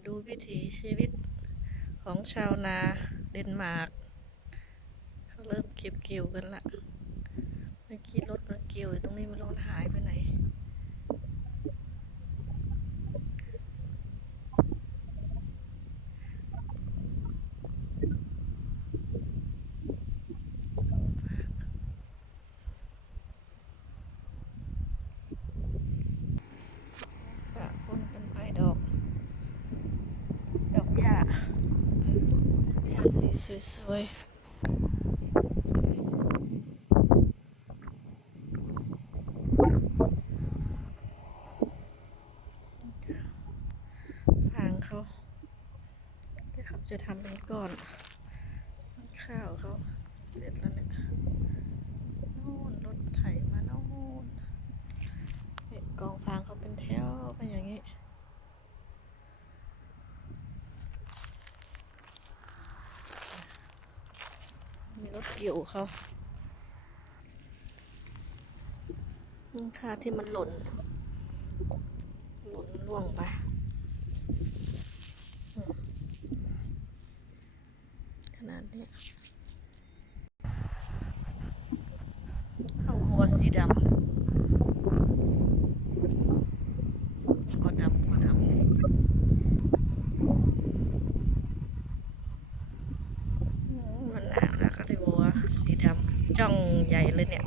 มาดูวิถีชีวิตของชาวนาเดนมาร์กเขาเริ่มเก็บเกี่ยวกันละเมื่อกี้รถมันเกี่ยวอยู่ตรงนี้มันรู้มันหายไปะปนกันไปดอก ดอก หญ้าหญ้าสีสวยๆฟางเขาเดี๋ยวเขาจะทำเป็นก้อนต้นข้าวเขาเสร็จแล้วเนี่ยโน่นรถไถมาโน่นเนี่ยกองฟางเขาเป็นแถวเป็นอย่างนี้ มีรถเกี่ยวเขานี่ค่ะที่มันหล่น หล่นล่วงไปขนาดนี้เอาหัวสีดำ จ้องใหญ่เลยเนี่ย